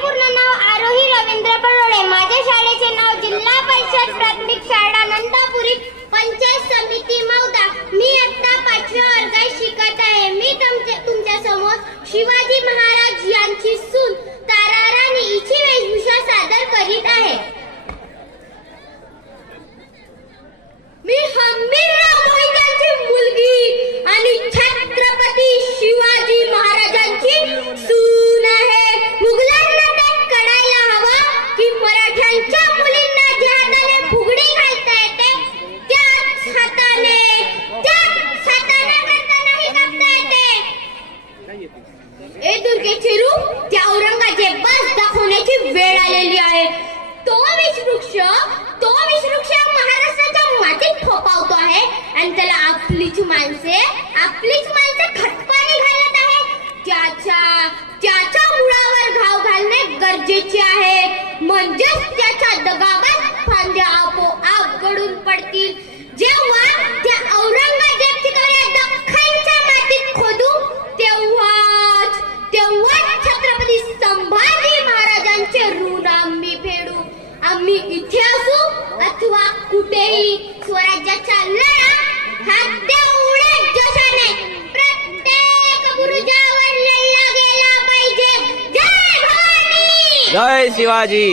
पूर्ण नाव आरोही रवींद्र बरोडे. माझ्या शाळेचे नाव जिल्हा परिषद प्राथमिक शाळा नंदापुरी, पंचायत समिती मौदा. मी आता 5व्या वर्गात शिकत आहे. मी तुमच्या समोर शिवाजी महाराज यांची सून ताराराणी हिची वेशभूषा सादर करीत आहे. मी हंबीरराव मोहित्यांची मुलगी आणि छत्रपती शिवाजी महाराजांची सून आहे. मुघलांना त्यात कळायला हवं की मराठ्यांच्या मुलींना ज्या हाताने फुगडी घालता येते त्याच हाताने करतानाही कापता येते. ए दुर्गेचे रूप त्या औरंगजेबास दाखवण्याची वेळ आलेली आहे. तो विषवृक्ष महाराष्ट्राच्या मातीत फोपावतो आहे आणि त्याला आपलीच माणसे खतपाणी घालत आहे. त्याच्या मुळावर घाव घालणे गरजेचे आहे, म्हणजेच त्याच्या दगाबाज फांद्या आपोआप गळून पडतील. जेव्हा त्या औरंगजेबची कवड्या दख्खनच्या मातीत खोदू तेव्हाच छत्रपती संभाजी महाराजांचे ऋण आम्ही फेडू. आम्ही इथे असू अथवा कुठेही स्वराज्याच्या लढा हा तेवढ्याच जशाने प्रत्येक बुरुजावर लढला गेला पाहिजे. जय भवानी, जय शिवाजी.